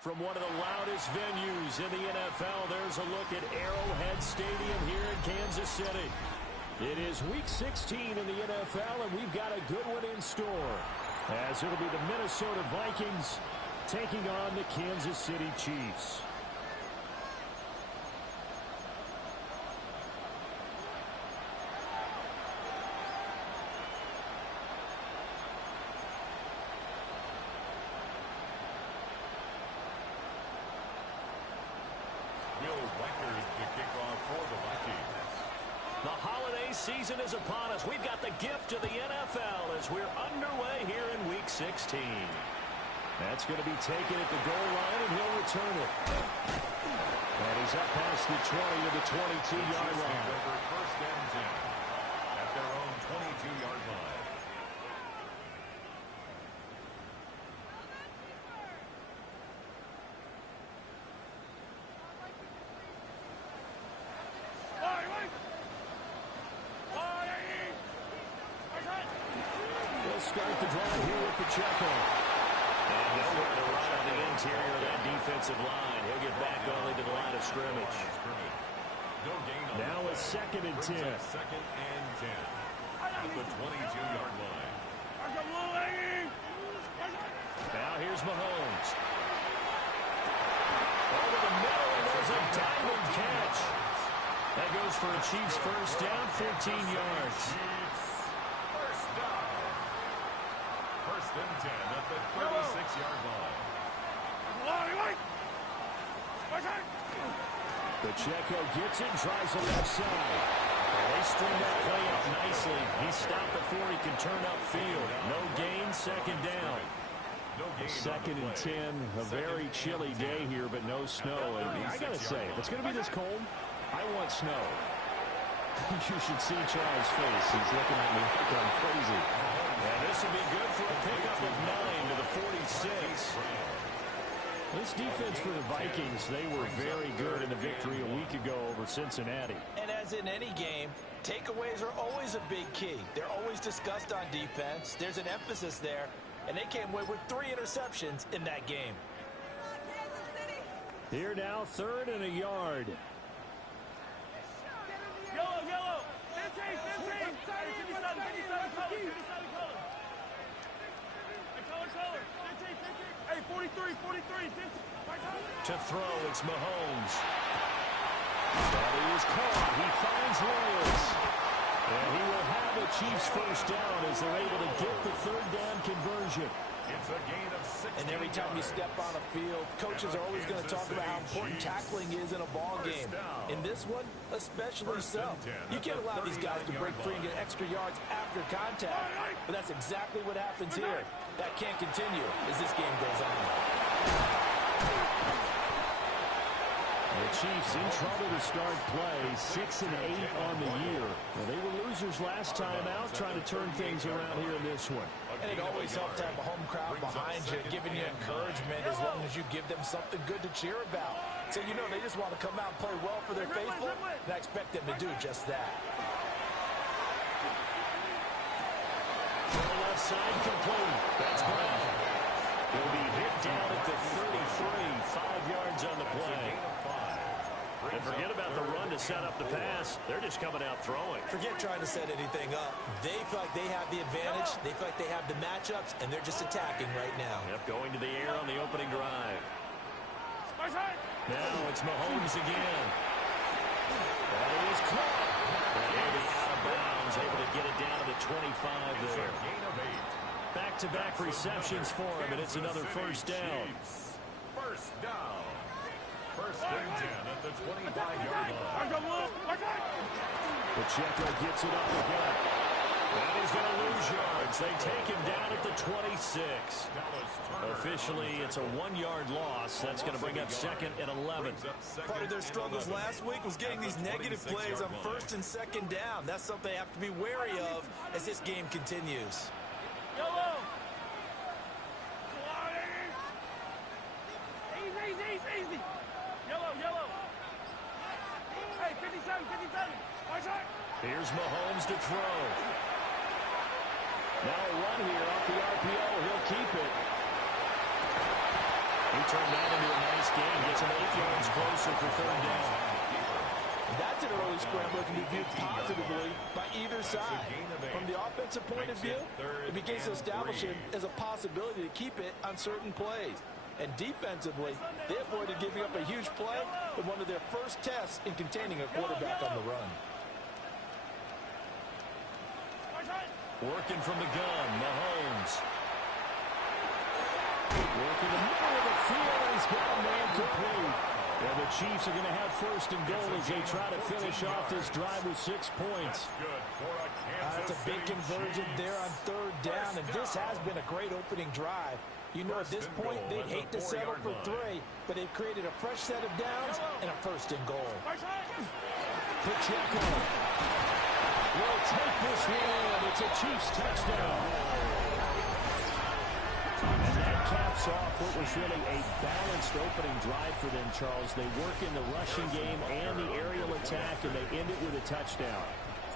From one of the loudest venues in the NFL, there's a look at Arrowhead Stadium here in Kansas City. It is Week 16 in the NFL, and we've got a good one in store, as it'll be the Minnesota Vikings taking on the Kansas City Chiefs. The holiday season is upon us. We've got the gift of the NFL as we're underway here in Week 16. That's going to be taken at the goal line, and he'll return it. And he's up past the 20 to the 22-yard line. First and 10 at their own 22-yard line. Start the drive here with Pacheco. And nowhere to run on the interior of that defensive line. He'll get back only to the line of scrimmage. Now a 2nd and 10. 2nd and 10 at the 22-yard line. Now here's Mahomes. Over the middle, and there's a diamond catch. That goes for a Chiefs first down, 15 yards. First and 10 at the 36-yard line. Pacheco gets it, tries the left side. They string that play up nicely. He stopped before he can turn upfield. No gain, 2nd down. 2nd and 10, a very chilly day here, but no snow. And I got to say, if it's going to be this cold, I want snow. You should see Charles' face. He's looking at me like I'm crazy. And this will be good for a pickup of 9 to the 46. This defense for the Vikings, they were very good in the victory a week ago over Cincinnati. And as in any game, takeaways are always a big key. They're always discussed on defense. There's an emphasis there, and they came away with 3 interceptions in that game. Here now, 3rd and a yard. Yellow. 43. To throw, it's Mahomes. But he is caught. He finds Williams. And he will have a Chiefs first down as they're able to get the 3rd down conversion. It's a gain of 6. And every time you step on a field, coaches are always going to talk about how important tackling is in a ball game. In this one, especially so. You can't allow these guys to break free and get extra yards after contact. But that's exactly what happens here. That can't continue as this game goes on. The Chiefs in trouble to start play, 6 and 8 on the year. Well, they were losers last time out, trying to turn things around here in this one. And it always helps to have a home crowd behind you, giving you encouragement as long as you give them something good to cheer about. So you know they just want to come out and play well for their faithful, and I expect them to do just that. To the left side, complete. That's Brown. He'll be hit down at the 33, 5 yards on the play. And forget about the run to set up the pass. They're just coming out throwing. Forget trying to set anything up. They feel like they have the advantage. They feel like they have the matchups, and they're just attacking right now. Yep, going to the air on the opening drive. Now it's Mahomes again. And he is caught. And he'll be out of bounds, able to get it down to the 25 there. Back-to-back receptions for him, and it's another first down. First down. First and 10 at the 25-yard line. Pacheco gets it up again. And he's going to lose yards. They take him down at the 26. Officially, it's a 1-yard loss. That's going to bring up 2nd and 11. Part of their struggles last week was getting these negative plays on 1st and 2nd down. That's something they have to be wary of as this game continues. Yellow. Easy. Yellow. Hey, 57. Here's Mahomes to throw. Now a run here off the RPO. He'll keep it. He turned that into a nice game. Gets him 8 yards closer for third down. That's an early scramble that can be viewed positively by either side. From the offensive point of view, it begins to establish it as a possibility to keep it on certain plays. And defensively, they avoided giving up a huge play in one of their first tests in containing a quarterback on the run. Working from the gun, Mahomes. Working the middle of the field, and he's got a man complete. Yeah, the Chiefs are going to have first and goal as they try to finish off this drive with 6 points. That's a big conversion there on third down, and this has been a great opening drive. You know, at this point, they'd hate to settle for 3, but they've created a fresh set of downs and a first and goal. Pacheco will take this one. It's a Chiefs touchdown. And that caps off what was really a balanced opening drive for them, Charles. They work in the rushing game and the aerial attack, and they end it with a touchdown.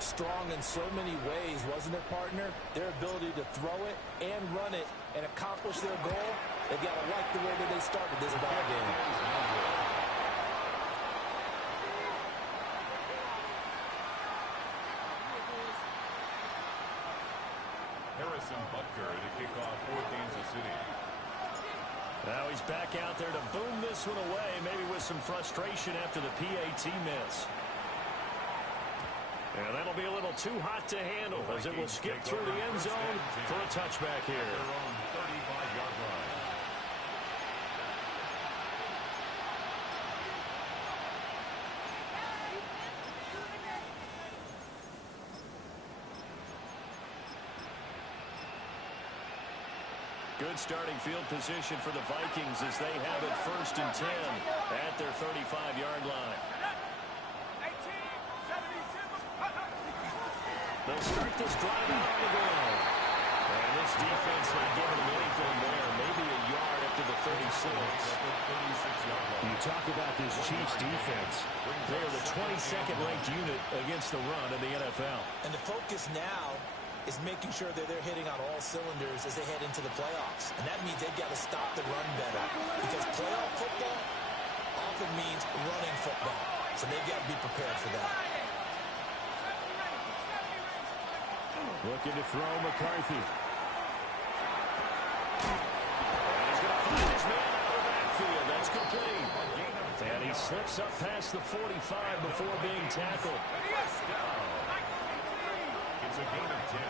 Strong in so many ways, wasn't it, partner? Their ability to throw it and run it and accomplish their goal, they've got to like the way that they started this ball game. Harrison Butker to kick off for Kansas City. Now he's back out there to boom this one away, maybe with some frustration after the PAT miss. And that'll be a little too hot to handle as it will skip through the end zone for a touchback here. Their own 35-yard line. Good starting field position for the Vikings as they have it first and 10 at their 35-yard line. They'll start this drive out on the ground. And this defense not giving them anything there. Maybe a yard up to the 36. You talk about this Chiefs defense. They are the 22nd ranked unit against the run in the NFL. And the focus now is making sure that they're hitting on all cylinders as they head into the playoffs. And that means they've got to stop the run better. Because playoff football often means running football. So they've got to be prepared for that. Looking to throw McCarthy. And he's going to find his man out of the backfield. That's complete. And he slips up past the 45 before being tackled. It's a gain of 10.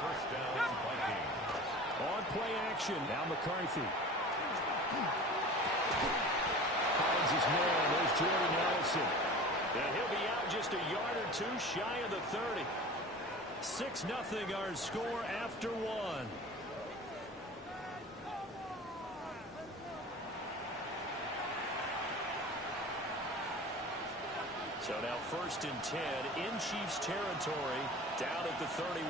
First down, Vikings. On play action. Now McCarthy. Finds his man. There's Jordan Allison. And he'll be out just a yard or two shy of the 30. 6-0 our score after 1. So now first and 10 in Chiefs territory, down at the 31.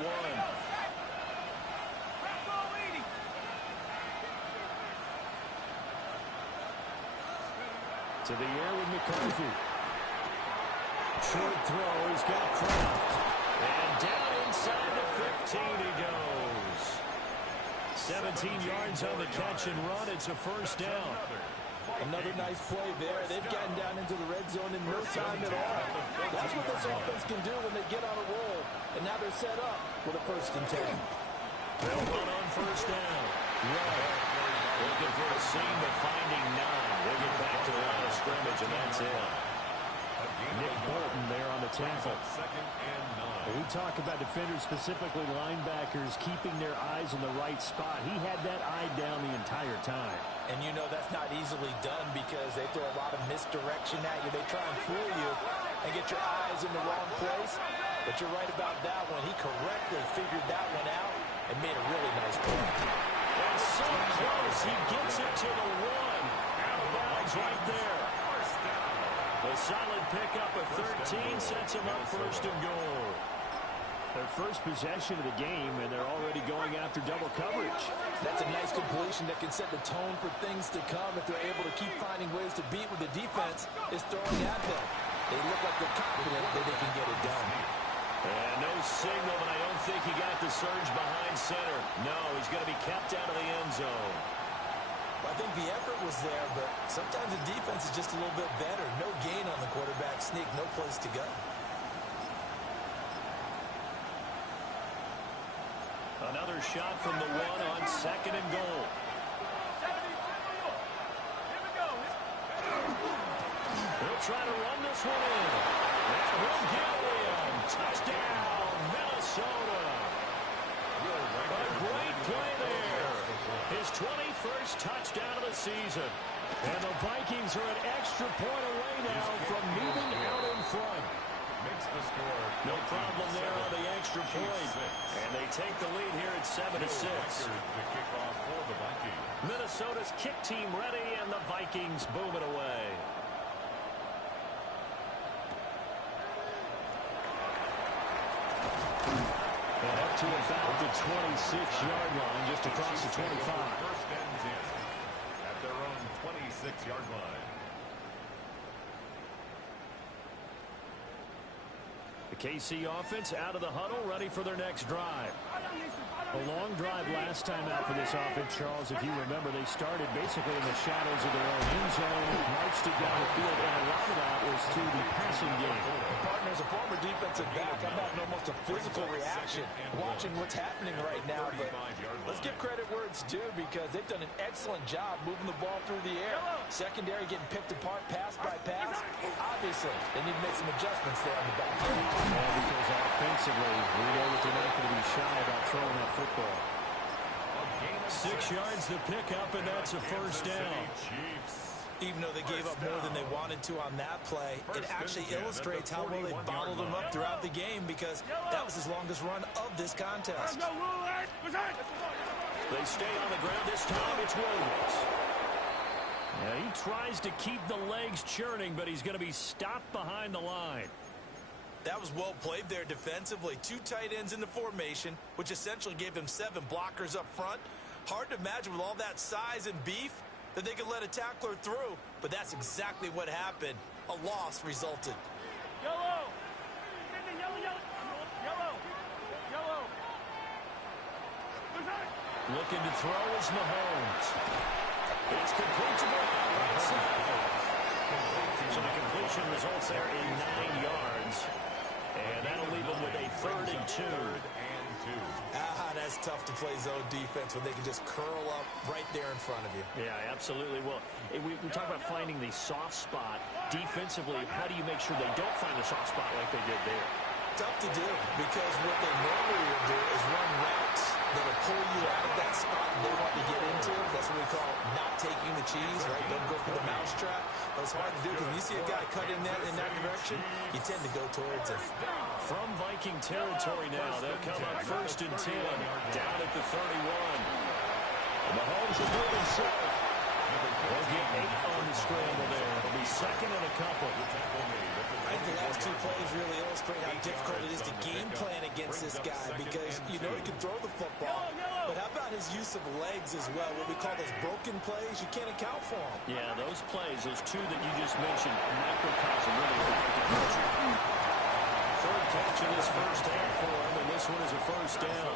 To the air with McCarthy. Short throw, he's got Kraft. And down inside the 15 he goes. 17 yards on the catch and run. It's a first down. Another nice play there. They've gotten down into the red zone in no time at all. That's what this offense can do when they get on a roll. And now they're set up with a first and 10. They'll run on first down. Right. Looking for a seam, but finding none. They get back to the line of scrimmage, and that's it. Nick Bolton there on the tackle. Second and 9. We talk about defenders, specifically linebackers, keeping their eyes in the right spot. He had that eye down the entire time. And you know that's not easily done because they throw a lot of misdirection at you. They try and fool you and get your eyes in the wrong place. But you're right about that one. He correctly figured that one out and made a really nice play. And so close. He gets it to the 1. Out of bounds right there. A solid pickup of 13 sets him up first and goal. Their first possession of the game, and they're already going after double coverage. That's a nice completion that can set the tone for things to come if they're able to keep finding ways to beat what the defense is throwing at them. They look like they're confident that they can get it done. And no signal, but I don't think he got the surge behind center. No, he's going to be kept out of the end zone. I think the effort was there, but sometimes the defense is just a little bit better. No gain on the quarterback sneak, no place to go. Another shot from the one on 2nd and goal. He'll try to run this one in. And he'll get it in. Touchdown, Minnesota. A great play there. His 21st touchdown of the season. And the Vikings are an extra point away now from moving out in front. Makes the score. No problem there on the extra point. And they take the lead here at 7-6. The kickoff for the Vikings. Minnesota's kick team ready, and the Vikings boom it away. And up to about the 26-yard line, just across the 25. First and 10 at their own 26-yard line. The KC offense out of the huddle, ready for their next drive. A long drive last time out for this offense, Charles. If you remember, they started basically in the shadows of their own end zone, marched it down the field, and a lot of that was through the passing game. Partner, as a former defensive back, I'm having almost a physical reaction watching what's happening right now. But let's give credit where it's due, because they've done an excellent job moving the ball through the air. Secondary getting picked apart pass by pass. Obviously, they need to make some adjustments there on the back end. Yeah, because offensively, we know that they're not going to be shy about throwing that football. 6 yards to pick up, and that's a first down. Even though they gave up more than they wanted to on that play, it actually illustrates how well they bottled them up throughout the game, because that was his longest run of this contest. They stay on the ground. This time it's Williams. Yeah, he tries to keep the legs churning, but he's going to be stopped behind the line. That was well played there defensively. 2 tight ends in the formation, which essentially gave him 7 blockers up front. Hard to imagine with all that size and beef that they could let a tackler through, but that's exactly what happened. A loss resulted. Yellow! Yellow, yellow! Yellow! Yellow! Looking to throw is Mahomes. It's complete to the right side. So the completion results there in 9 yards. And that'll leave them with a 3rd and 2. That's tough to play zone defense when they can just curl up right there in front of you. Yeah, absolutely. Well, we talk about finding the soft spot. Defensively, how do you make sure they don't find the soft spot like they did there? Tough to do, because what they normally will do is run routes that'll pull you out of that spot they want to get into. That's what we call not taking the cheese, right? Don't go for the mousetrap. But it's hard to do, because when you see a guy cut in that direction, you tend to go towards him. From Viking territory now, they'll come up 1st and 10, down at the 31. Mahomes will do it himself. They'll get 8 on the scramble there. It'll be 2nd and a couple. I think the last 2 plays really illustrate how difficult it is to game plan against this guy, because you know he can throw the football, but how about his use of legs as well? What we call those broken plays, you can't account for them. Yeah, those plays, those 2 that you just mentioned, microcosm really of the country. 3rd catch in this first half for him, and this one is a first down.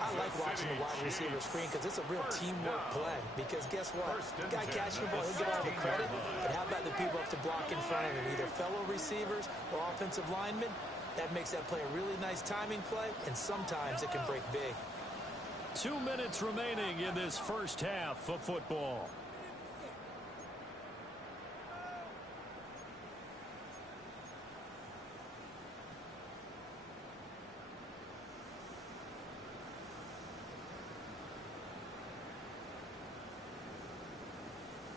I like watching the wide receiver screen, because it's a real teamwork play. Because guess what? The guy catching the ball, he'll get all the credit. But how about the people up to block in front of him, either fellow receivers or offensive linemen? That makes that play a really nice timing play, and sometimes it can break big. 2 minutes remaining in this first half of football.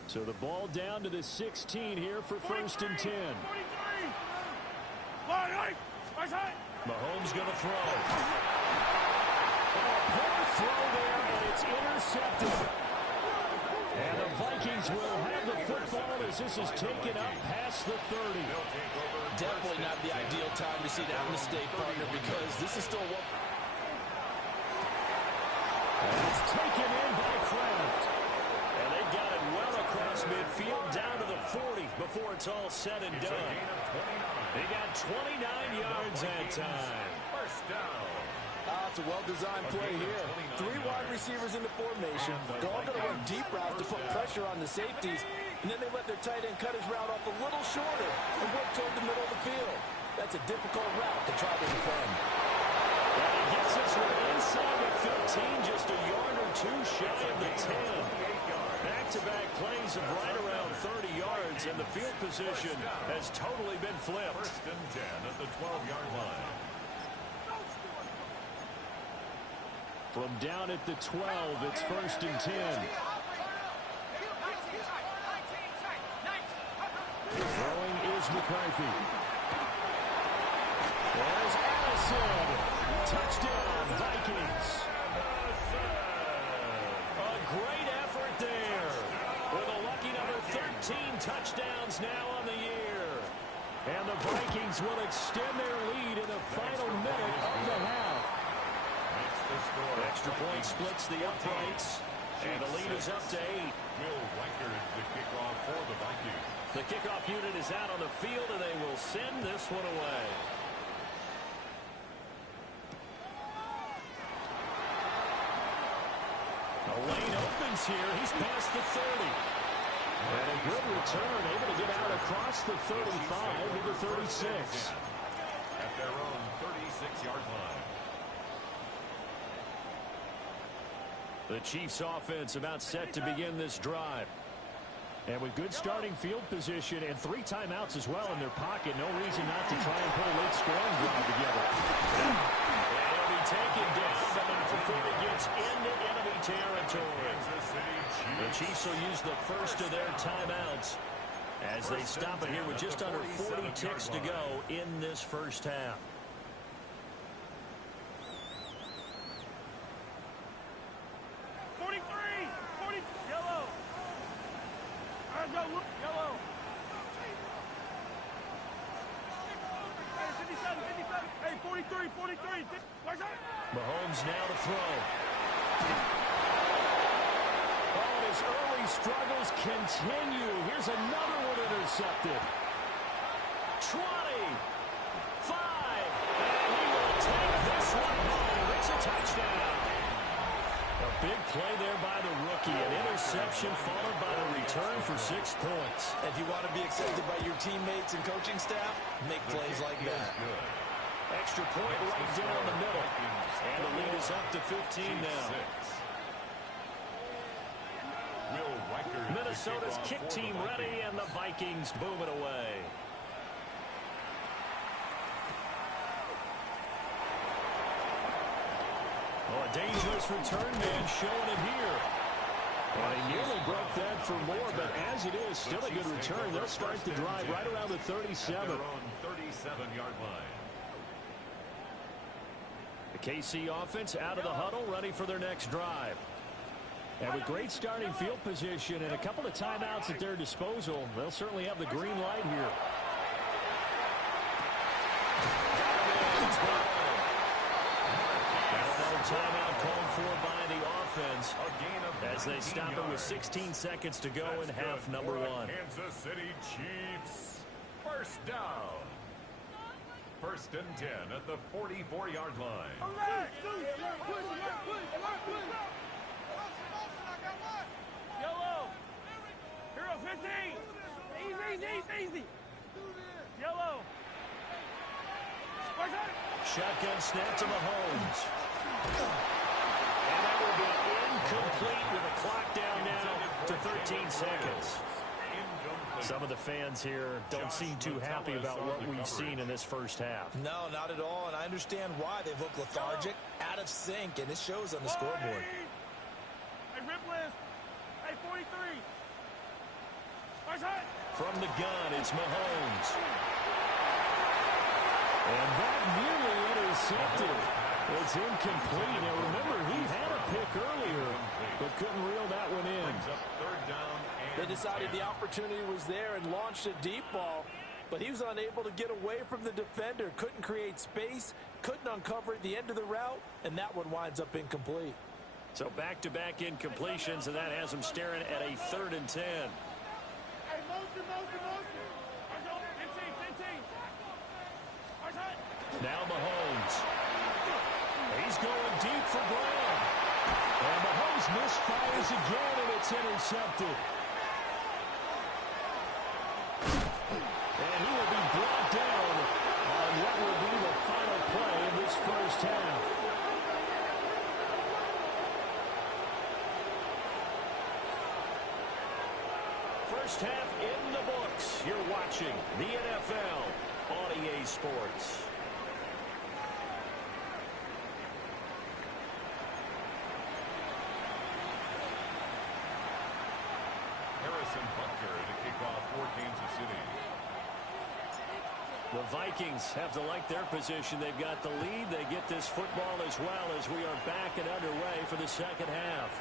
So the ball down to the 16 here for 1st and 10. Mahomes going to throw. Poor throw there, and it's intercepted. And the Vikings will have the football as this is taken up past the 30. Definitely not the ideal time to see that mistake, partner, because this is still what... And it's taken in by Kraft. And they've got it well across midfield down to the 40 before it's all said and done. They got 29 yards that time. First down. It's a well-designed play here. 3 wide receivers in the formation. They're all going to run deep routes to put pressure on the safeties, and then they let their tight end cut his route off a little shorter and work toward the middle of the field. That's a difficult route to try to defend. And he gets this one inside the 15, just a yard or 2 shy of the 10. Back-to-back plays of right around 30 yards, and the field position has totally been flipped. First and 10 at the 12-yard line. From down at the 12, it's first and 10. Throwing is McCarthy. There's Allison. Touchdown, Vikings. A great effort there. With a lucky number 13 touchdowns now on the year. And the Vikings will extend their lead in the final minute of the half. Extra point splits the uprights. And the lead is up to 8. Will Riker is the kickoff for the Vikings. The kickoff unit is out on the field, and they will send this one away. A lane opens here. He's past the 30. And a good return, able to get out across the 35 to the 36. At their own 36-yard line. The Chiefs offense about set to begin this drive. And with good starting field position and 3 timeouts as well in their pocket, no reason not to try and put a late scoring drive together. And he'll be taken down, but not before it gets into enemy territory. The Chiefs will use the first of their timeouts as they stop it here with just under 40 ticks to go in this first half. Yellow. Hey, 43. Mahomes now to throw. Oh, and his early struggles continue. Here's another one intercepted. 20. 5. And he will take this one home. It's a touchdown. A big play there by the rookie. An interception followed by the return for 6 points. If you want to be accepted by your teammates and coaching staff, make plays like that. Extra point right down the middle. And the lead is up to 15 now. Minnesota's kick team ready, and the Vikings boom it away. Oh, a dangerous return man showing it here. And he nearly broke that for more, but as it is, still a good return. They'll start the drive right around the 37. At their own 37-yard line. The KC offense out of the huddle, ready for their next drive. And with great starting field position and a couple of timeouts at their disposal, they'll certainly have the green light here. Another timeout called for by the offense as they stop it with 16 seconds to go in half number 1. Kansas City Chiefs. First down. First and 10 at the 44-yard line. Yellow. Hero 15. Easy. Yellow. Shotgun snap to Mahomes. And that will be incomplete with a clock down now to 13 seconds. Some of the fans here don't seem too happy about what we've seen in this first half. No, not at all, and I understand why. They look lethargic, out of sync, and it shows on the scoreboard. Hey, Ripley. Hey, 43. From the gun, it's Mahomes. And that nearly intercepted. It's incomplete. Now, remember, he had a pick earlier, but couldn't reel that one in. They decided the opportunity was there and launched a deep ball, but he was unable to get away from the defender, couldn't create space, couldn't uncover at the end of the route, and that one winds up incomplete. So back-to-back incompletions, and that has him staring at a 3rd and 10. Now Mahomes. He's going deep for Graham. And Mahomes misfires again, and it's intercepted. And he will be brought down on what will be the final play of this first half. First half in the books. You're watching the NFL on EA Sports. To kick off for Kansas City. The Vikings have to like their position. They've got the lead. They get this football as well as we are back and underway for the second half.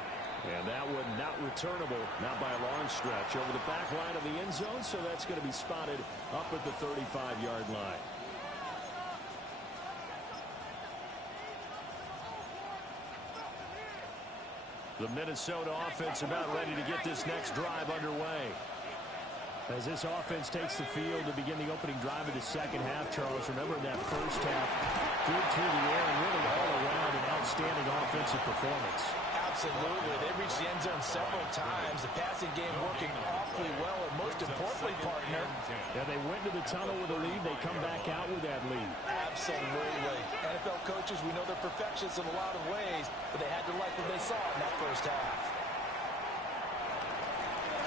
And that one not returnable, not by a long stretch, over the back line of the end zone, so that's going to be spotted up at the 35-yard line. The Minnesota offense about ready to get this next drive underway. As this offense takes the field to begin the opening drive of the second half, Charles, remember in that first half, good through the air and really all around an outstanding offensive performance. Absolutely. They reached the end zone several times. The passing game working awfully well, and most importantly, partner. Yeah, they went to the tunnel with a lead. They come back out with that lead. Absolutely. NFL coaches, we know they're perfectionists in a lot of ways, but they had to like what they saw in that first half.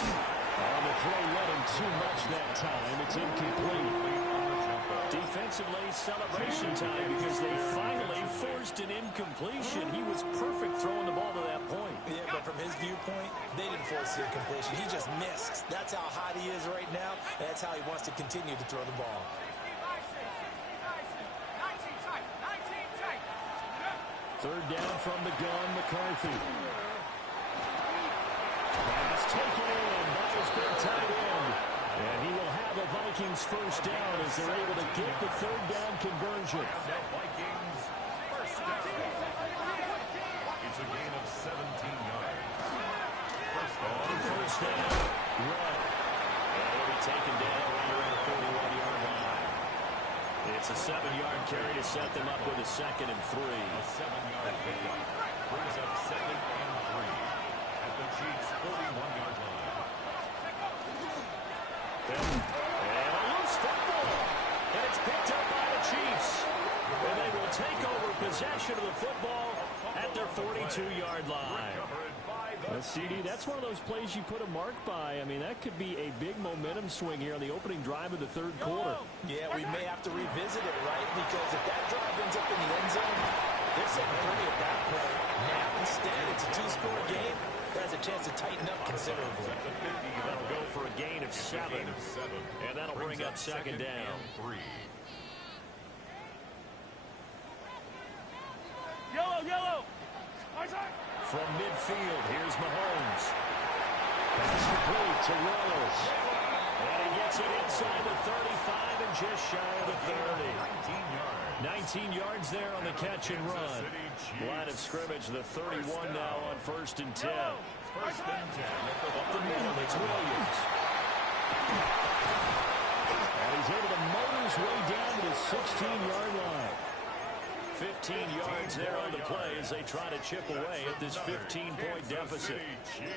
On the throw, let him too much that time. It's incomplete. Defensively, celebration time because they finally forced an incompletion. He was perfect throwing the ball to that point. Yeah, but from his viewpoint, they didn't force the incompletion. He just missed. That's how hot he is right now, and that's how he wants to continue to throw the ball. Third down from the gun, McCarthy. Pass taken in by his big tight end. And he will have a Vikings first down as they're able to get the third down conversion. Vikings first down. It's a gain of 17 yards. First down. Run. And he'll be taken down right around the 41-yard line. It's a 7-yard carry to set them up with a 2nd and 3. A 7-yard pickup brings up 2nd and 3 at the Chiefs' 41-yard line. And a loose football. And it's picked up by the Chiefs. And they will take over possession of the football at their 42-yard line. CD, that's one of those plays you put a mark by. I mean, that could be a big momentum swing here on the opening drive of the third quarter. Yeah, we may have to revisit it, right? Because if that drive ends up in the end zone, they're setting 30 at that point. Now, instead, it's a two-score game. Has a chance to tighten up considerably. That'll go for a gain of 7. And that'll bring up 2nd down. Yellow. From midfield, here's Mahomes. Pass complete to Royals. And he gets it inside the 35 and just shy of the 30. 19 yards there on the catch and run. Line of scrimmage, the 31 now on 1st and 10. First and 10. Up the middle, it's Williams. And he's able to motor his way down to the 16-yard line. 15 yards there on the play as they try to chip away at this 15-point deficit.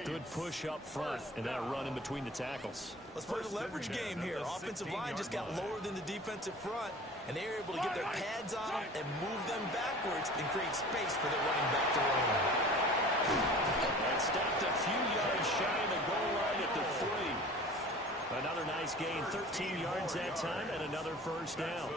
Good push up front and that run in between the tackles. Let's play the leverage game here. Offensive line just got lower than the defensive front, and they were able to get their pads on them and move them backwards and create space for their running back to run. And stopped a few yards shy of the goal line at the 3. Another nice gain, 13 yards that time, and another first down.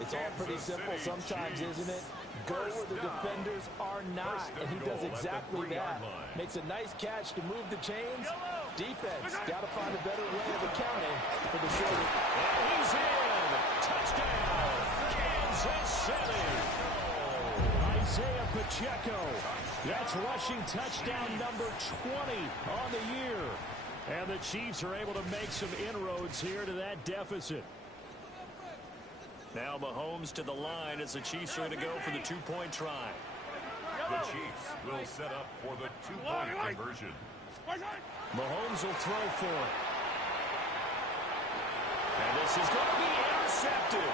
It's all pretty simple sometimes, isn't it? Go where the defenders are not, and he does exactly that. Makes a nice catch to move the chains. Defense, got to find a better way of accounting for the short. And he's in! Touchdown! Kansas City! Isaiah Pacheco. That's rushing touchdown number 20 on the year. And the Chiefs are able to make some inroads here to that deficit. Now Mahomes to the line as the Chiefs are going to go for the 2-point try. The Chiefs will set up for the 2-point conversion. Mahomes will throw for it. And this is going to be intercepted.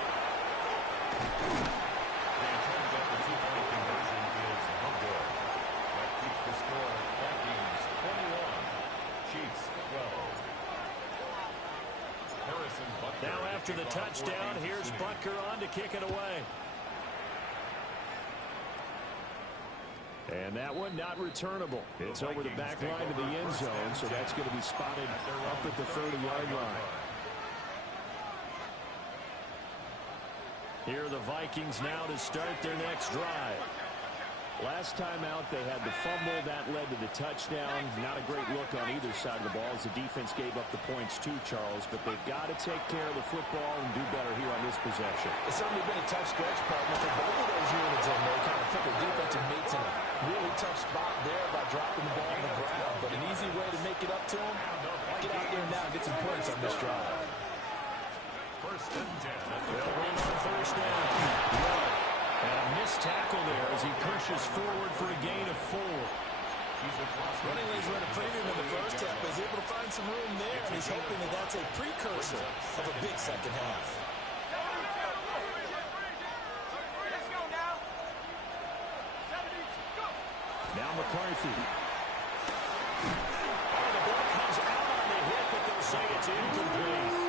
They attempt at the 2-point conversion. Now after the touchdown, here's Butker on to kick it away. And that one not returnable. It's over the back line to the end zone, so that's going to be spotted up at the 30-yard line. Here are the Vikings now to start their next drive. Last time out, they had the fumble. That led to the touchdown. Not a great look on either side of the ball as the defense gave up the points too, Charles. But they've got to take care of the football and do better here on this possession. It's certainly been a tough stretch, partner, for both of those units in there. Kind of put their defensive mates in a really tough spot there by dropping the ball on the ground. But an easy way to make it up to them, get out there now and get some points on this drive. First and 10. They'll run on first down. And a missed tackle there as he pushes forward for a gain of 4. Running lanes were at a premium in the first half, but he's able to find some room there, and he's hoping that that's a precursor of a big second half. Now McCarthy. Oh, the ball comes out on the hit, but they'll say it's incomplete.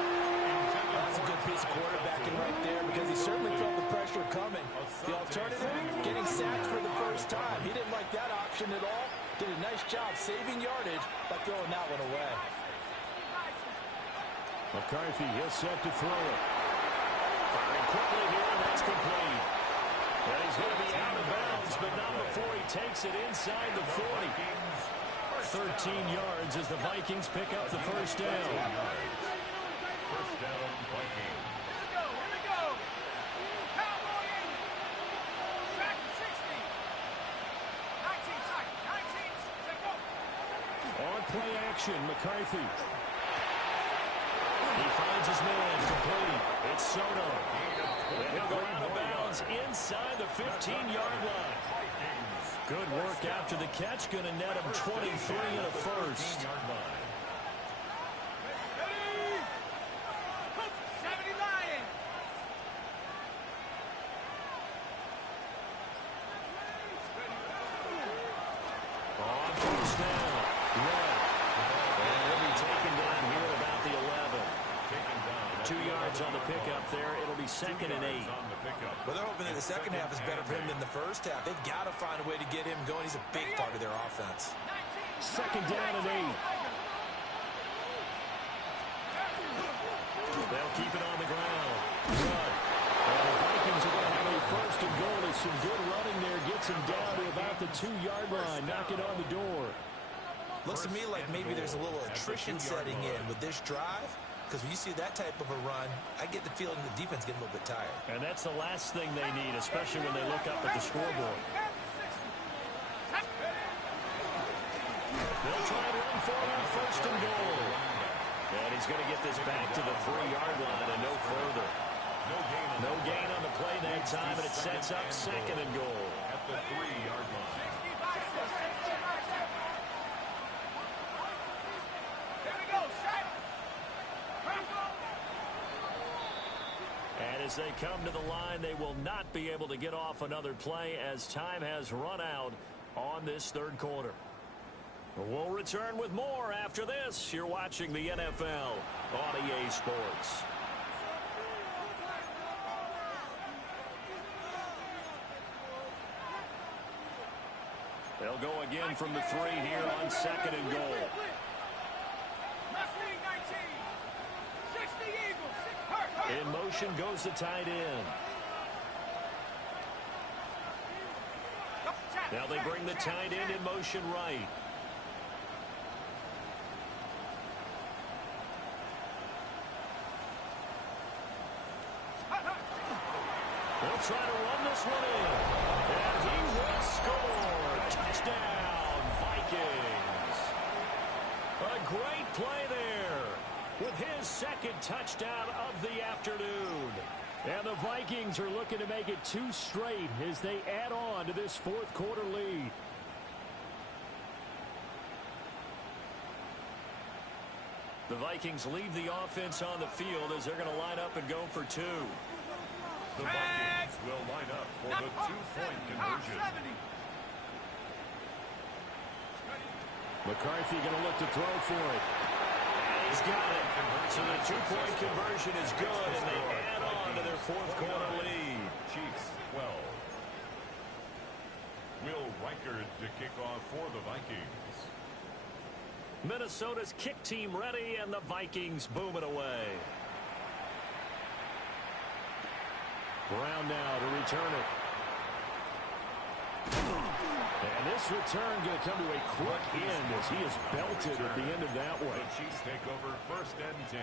That's a good piece of quarterbacking right there because he certainly felt the pressure coming. The alternative, getting sacked for the first time. He didn't like that option at all. Did a nice job saving yardage by throwing that one away. McCarthy, he'll set to throw it. Firing quickly here, and that's complete. And he's going to be out of bounds, but not before he takes it inside the 40. 13 yards as the Vikings pick up the first down. First down, Vikings. Here we go. Cowboy 80. Back to 60. 19 tight. 19. Let's go. On play action, McCarthy. He finds his man, complete. It's Soto. And he'll go out of bounds inside the 15-yard line. Good work after the catch. Going to net him 23 and a first. 70 Lions. On first down. Right. And he'll be taken down here at about the 11. 2 yards on the pickup there. It'll be 2nd and 8. Well, they're hoping that the second half is better for him than the first half. They've got to find a way to get him going. He's a big part of their offense. 2nd down and 8. They'll keep it on the ground. Run. And the Vikings are going to have a first and goal. There's some good running there. Gets him down to about the 2-yard line. Knock it on the door. Looks to me like maybe there's a little attrition setting in with this drive. Because when you see that type of a run, I get the feeling the defense getting a little bit tired. And that's the last thing they need, especially when they look up at the scoreboard. They'll try to run for it on first and goal. And he's going to get this back to the 3-yard line and no further. No gain on the play that time, and it sets up 2nd and goal. At the 3-yard line. And as they come to the line, they will not be able to get off another play as time has run out on this third quarter. We'll return with more after this. You're watching the NFL on EA Sports. They'll go again from the 3 here on 2nd and goal. In motion goes the tight end. Now they bring the tight end in motion right. They'll try to run this one in. And he will score. Touchdown, Vikings. A great play there with his 2nd touchdown of the afternoon. And the Vikings are looking to make it 2 straight as they add on to this 4th quarter lead. The Vikings leave the offense on the field as they're going to line up and go for 2. The Vikings will line up for the 2-point conversion. McCarthy going to look to throw for it. And he's got it. So the two-point conversion is good, and they add on to their fourth quarter lead. Chiefs 12. Will Reichard to kick off for the Vikings. Minnesota's kick team ready, and the Vikings boom it away. Brown now to return it. And this return going to come to a quick end as he is belted at the end of that one. The Chiefs take over 1st and 10.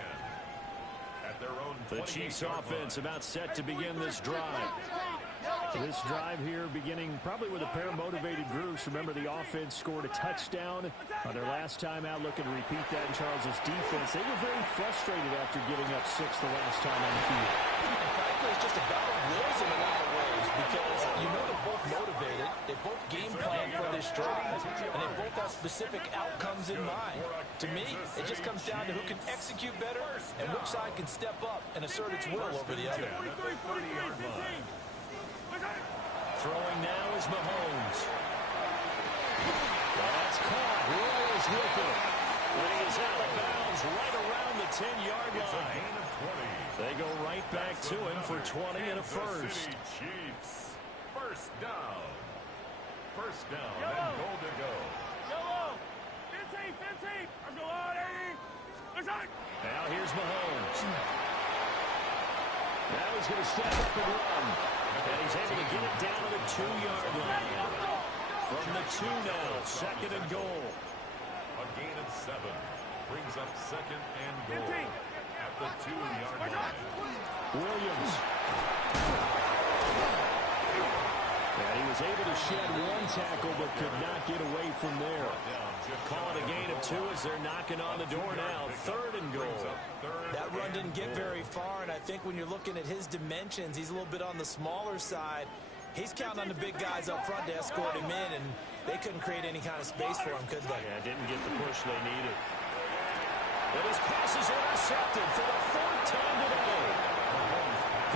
At their own The Chiefs offense about set to begin this drive. This drive here beginning probably with a pair of motivated groups. Remember, the offense scored a touchdown on their last time out. Looking to repeat that in Charles's defense. They were very frustrated after giving up 6 the last time on the field. Frankly, it's just a battle of wills in a lot of ways because you know they're both motivated. They both game plan for this drive, and they both have specific outcomes in mind. To me, it just comes down to who can execute better and which side can step up and assert its will over the other. Throwing now is Mahomes. That's caught. Royals with it. And he is out of bounds right around the 10-yard line. They go right back to him for 20 and a first. Chiefs. First down. First down and goal to go. Yellow. 15, 15. I'm going. Now here's Mahomes. Now he's going to step up and run. And he's able to get it down to the 2-yard line. From the 2 now, 2nd and goal. A gain of 7. Brings up 2nd and goal. At the 2-yard line. Williams. And he was able to shed 1 tackle but could not get away from there. Call it a gain of 2 as they're knocking on the door now. 3rd and goal. That run didn't get very far, and I think when you're looking at his dimensions, he's a little bit on the smaller side. He's counting on the big guys up front to escort him in, and they couldn't create any kind of space for him, could they? Yeah, didn't get the push they needed. But his pass is intercepted for the 4th time today.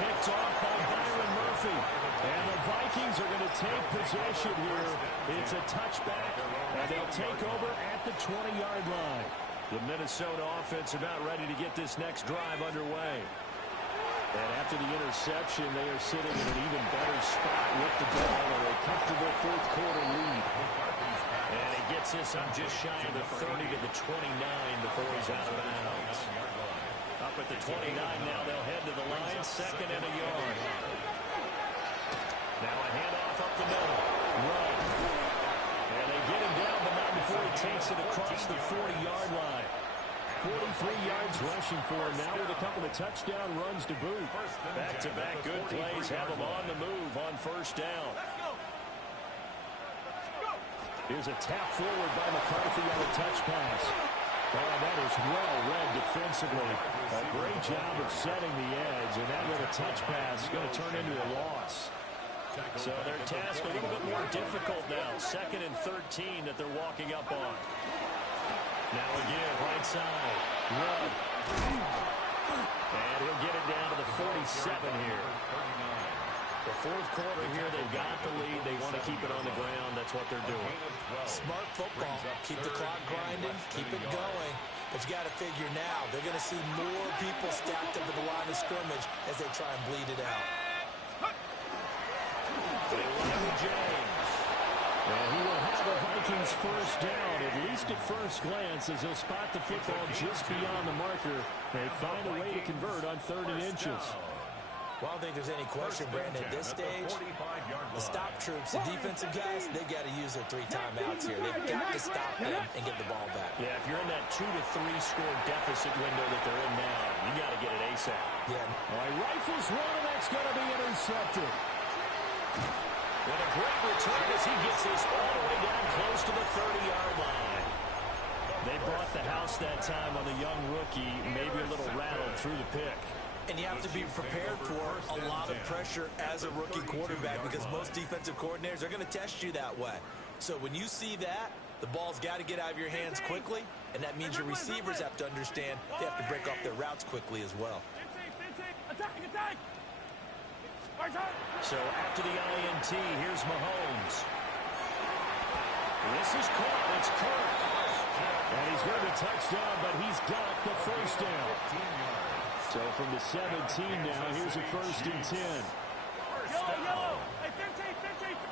Picked off by Byron Murphy. And the Vikings are going to take possession here. It's a touchback, and they'll take over at the 20-yard line. The Minnesota offense about ready to get this next drive underway. And after the interception, they are sitting in an even better spot with the ball and a comfortable 4th quarter lead. And he gets this on just shy of the 30 to the 29 before he's out of bounds. Up at the 29 now, they'll head to the line, 2nd and a yard. Now a handoff up the middle. Run. And they get him down, but not before he takes it across the 40-yard line. 43 yards rushing for him now with a couple of touchdown runs to boot. Back-to-back good plays have him on the move on 1st down. Here's a tap forward by McCarthy on a touch pass. Oh, that is well read defensively. A great job of setting the edge, and that little touch pass is going to turn into a loss. So their task a little bit more difficult now. 2nd and 13 that they're walking up on. Now a give, right side. Run. And he'll get it down to the 47 here. The 4th quarter here, they've got the lead. They want to keep it on the ground. That's what they're doing. Smart football. Keep the clock grinding. Keep it going. But you got to figure now, they're going to see more people stacked up at the line of scrimmage as they try and bleed it out. They run with James. And he will have the Vikings 1st down, at least at first glance, as they'll spot the football just beyond the marker. They find a way to convert on 3rd and inches. Well, I don't think there's any question, Brandon, at this stage, the stop troops, the defensive guys, they got to use their 3 timeouts here. They've got to stop them and get the ball back. Yeah, if you're in that 2 to 3 score deficit window that they're in now, you got to get it ASAP. Yeah. All right, rifles one, and that's going to be intercepted. What a great return as he gets this all the way down close to the 30-yard line. They brought the house that time on the young rookie, maybe a little rattled through the pick. And you have to be prepared for a lot of pressure as a rookie quarterback because most defensive coordinators are going to test you that way. So when you see that, the ball's got to get out of your hands quickly, and that means your receivers have to understand they have to break off their routes quickly as well. So after the INT, here's Mahomes. This is caught. It's Kirk. And he's going to touchdown, but he's got the 1st down. yards. So from the 17 now, here's a 1st and 10. Yellow. Hey, 15.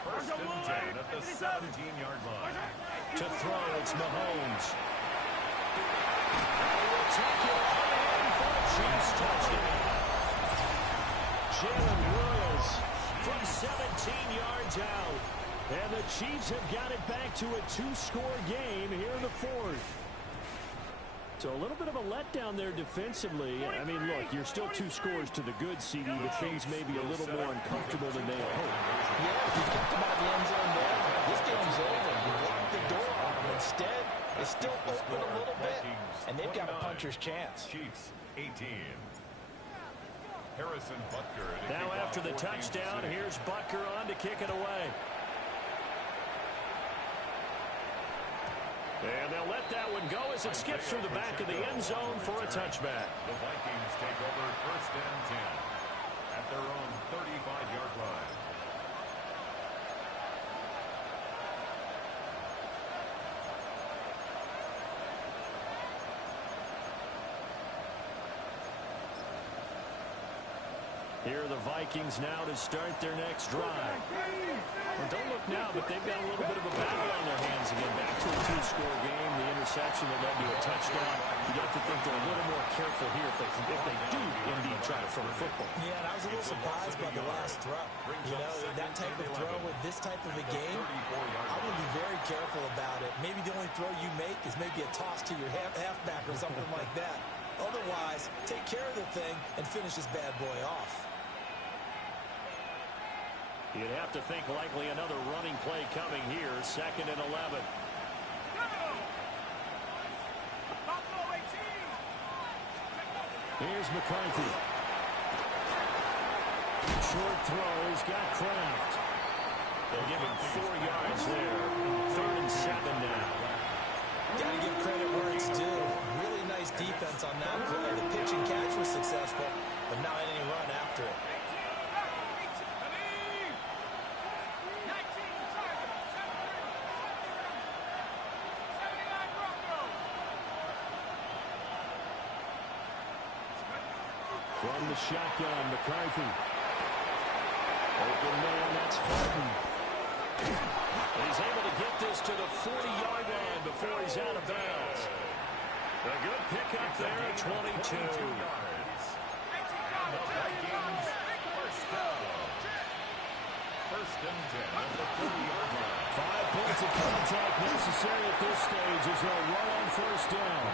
1st and 10 at the 17-yard line. To throw, it's Mahomes. He will take it all in for a Chiefs touchdown. Jalen Wills from 17 yards out. And the Chiefs have got it back to a 2-score game here in the 4th. So a little bit of a letdown there defensively. I mean, look, you're still 2 scores to the good, CD, but things may be a little more uncomfortable than they had hoped. Yeah, if you think about the end zone there, this game's over. You've locked the door on them. Instead, it's still open a little bit, and they've got a puncher's chance. Chiefs 18. Harrison Butker. Now after the touchdown, here's Butker on to kick it away. And they'll let that one go as it skips through the back of the end zone for a touchback. The Vikings take over 1st and 10 at their own 35-yard line. Here are the Vikings now to start their next drive. Well, don't look now, but they've got a little bit of a battle on their hands again. Back to a 2-score game. The interception that led to a touchdown. You have to think they're a little more careful here if they do indeed try to throw the football. Yeah, and I was a little surprised by the last throw. You know, that type of throw with this type of a game, I would be very careful about it. Maybe the only throw you make is maybe a toss to your halfback or something like that. Otherwise, take care of the thing and finish this bad boy off. You'd have to think likely another running play coming here. 2nd and 11. Here's McCarthy. Short throw. He's got Kraft. They'll give him 4 yards there. 3rd and 7 now. Got to give credit where it's due. Really nice defense on that play. The pitch and catch was successful, but not any run after it. From the shotgun, McCarthy. Open man, that's Fulton. He's able to get this to the 40-yard line before he's out of bounds. A good pickup there at 22. The Vikings, 1st down. 1st and 10 at the 30-yard line. 5 points of contact necessary at this stage as they'll run on 1st down.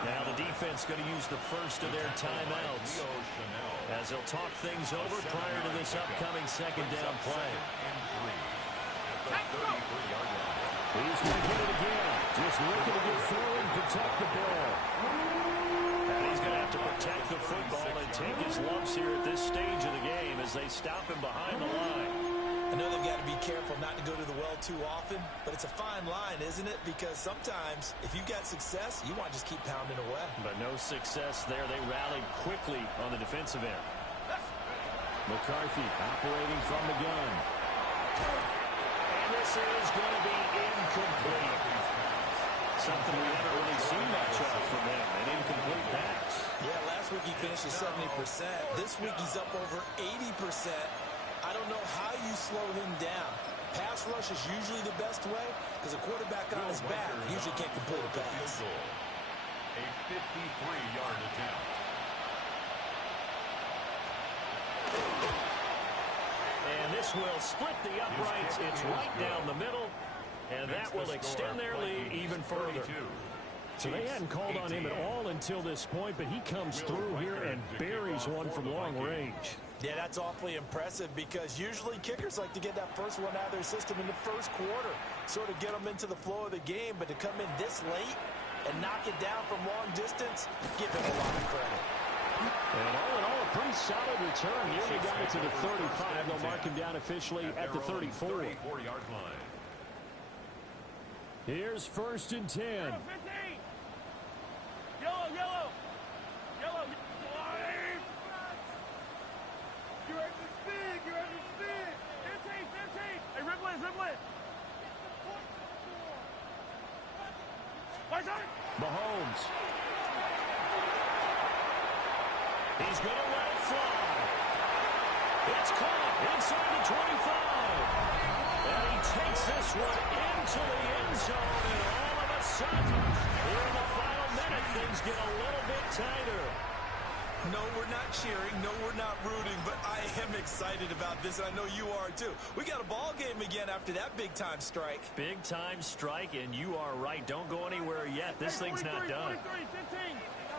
Now the defense going to use the first of their timeouts as they'll talk things over prior to this upcoming 2nd down play. He's going to get it again. Just looking to get forward and protect the ball. And he's going to have to protect the football and take his lumps here at this stage of the game as they stop him behind the line. I know they've got to be careful not to go to the well too often, but it's a fine line, isn't it? Because sometimes, if you've got success, you want to just keep pounding away. But no success there. They rallied quickly on the defensive end. McCarthy operating from the gun. And this is going to be incomplete. Something we haven't really seen much of from him, an incomplete pass. Yeah, last week he finished at 70%. This week he's up over 80%. I don't know how you slow him down. Pass rush is usually the best way because a quarterback on his back usually can't complete a pass. A 53-yard attempt. And this will split the uprights. It's right down the middle, and that will extend their lead even further. So they hadn't called on him at all until this point, but he comes through here and buries one from long range. Yeah, that's awfully impressive because usually kickers like to get that first one out of their system in the first quarter, sort of get them into the flow of the game, but to come in this late and knock it down from long distance, give him a lot of credit. And all in all, a pretty solid return. Nearly got it to the 35. They'll mark him down officially at the 34. 34-yard line. Here's 1st and 10. Yellow. You have the speed. 15. Hey, ribble it. Mahomes. He's going to let it fly. It's caught inside the 25. And he takes this one into the end zone. And all of a sudden, here in the final minute, things get a little bit tighter. No, we're not cheering. No, we're not rooting. But I am excited about this, and I know you are too. We got a ball game again after that big-time strike. Big-time strike, and you are right. Don't go anywhere yet. This thing's not done.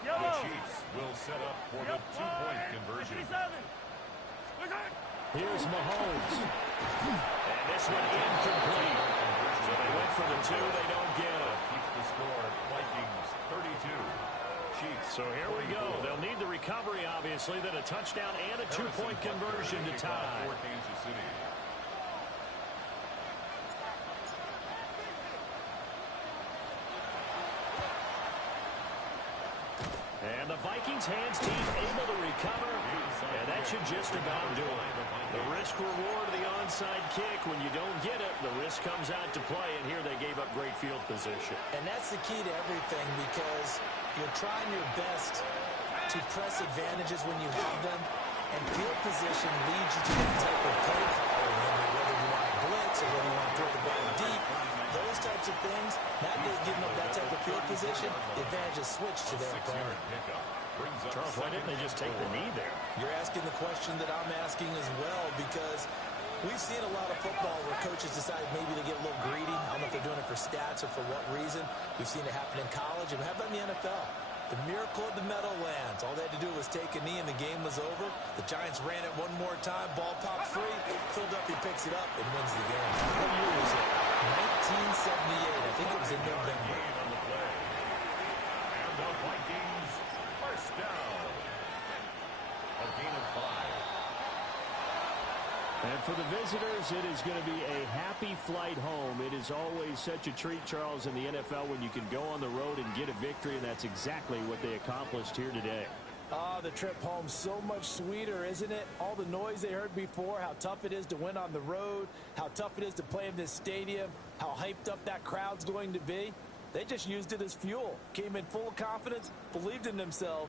The Chiefs will set up for the two-point conversion. Here's Mahomes. And this one incomplete. So they went for the two. They don't get it. Keeps the score. Vikings 32. Chiefs. So here we go. They'll need the recovery, obviously, then a touchdown and a two-point conversion to tie. Kansas City. And the Vikings hands team able to recover, and that should just about do it. The risk-reward of the onside kick, when you don't get it, the risk comes out to play, and here they gave up great field position. And that's the key to everything, because you're trying your best to press advantages when you have them, and field position leads you to that type of play calling, whether you want to blitz or whether you want to throw the ball deep. Those types of things, not just giving up that type of field position, the advantage is switched to their opponent. Charles, why didn't they just take the knee there? You're asking the question that I'm asking as well, because we've seen a lot of football where coaches decide maybe to get a little greedy. I don't know if they're doing it for stats or for what reason. We've seen it happen in college, and how about in the NFL? The miracle of the Meadowlands. All they had to do was take a knee, and the game was over. The Giants ran it one more time. Ball popped free. Philadelphia picks it up and wins the game. What year was it? 1978. I think it was in November. And the Vikings first down. A gain of 5. And for the visitors, it is going to be a happy flight home. It is always such a treat, Charles, in the NFL when you can go on the road and get a victory, and that's exactly what they accomplished here today. The trip home so much sweeter, isn't it? All the noise they heard before, how tough it is to win on the road, how tough it is to play in this stadium, how hyped up that crowd's going to be. They just used it as fuel, came in full of confidence, believed in themselves.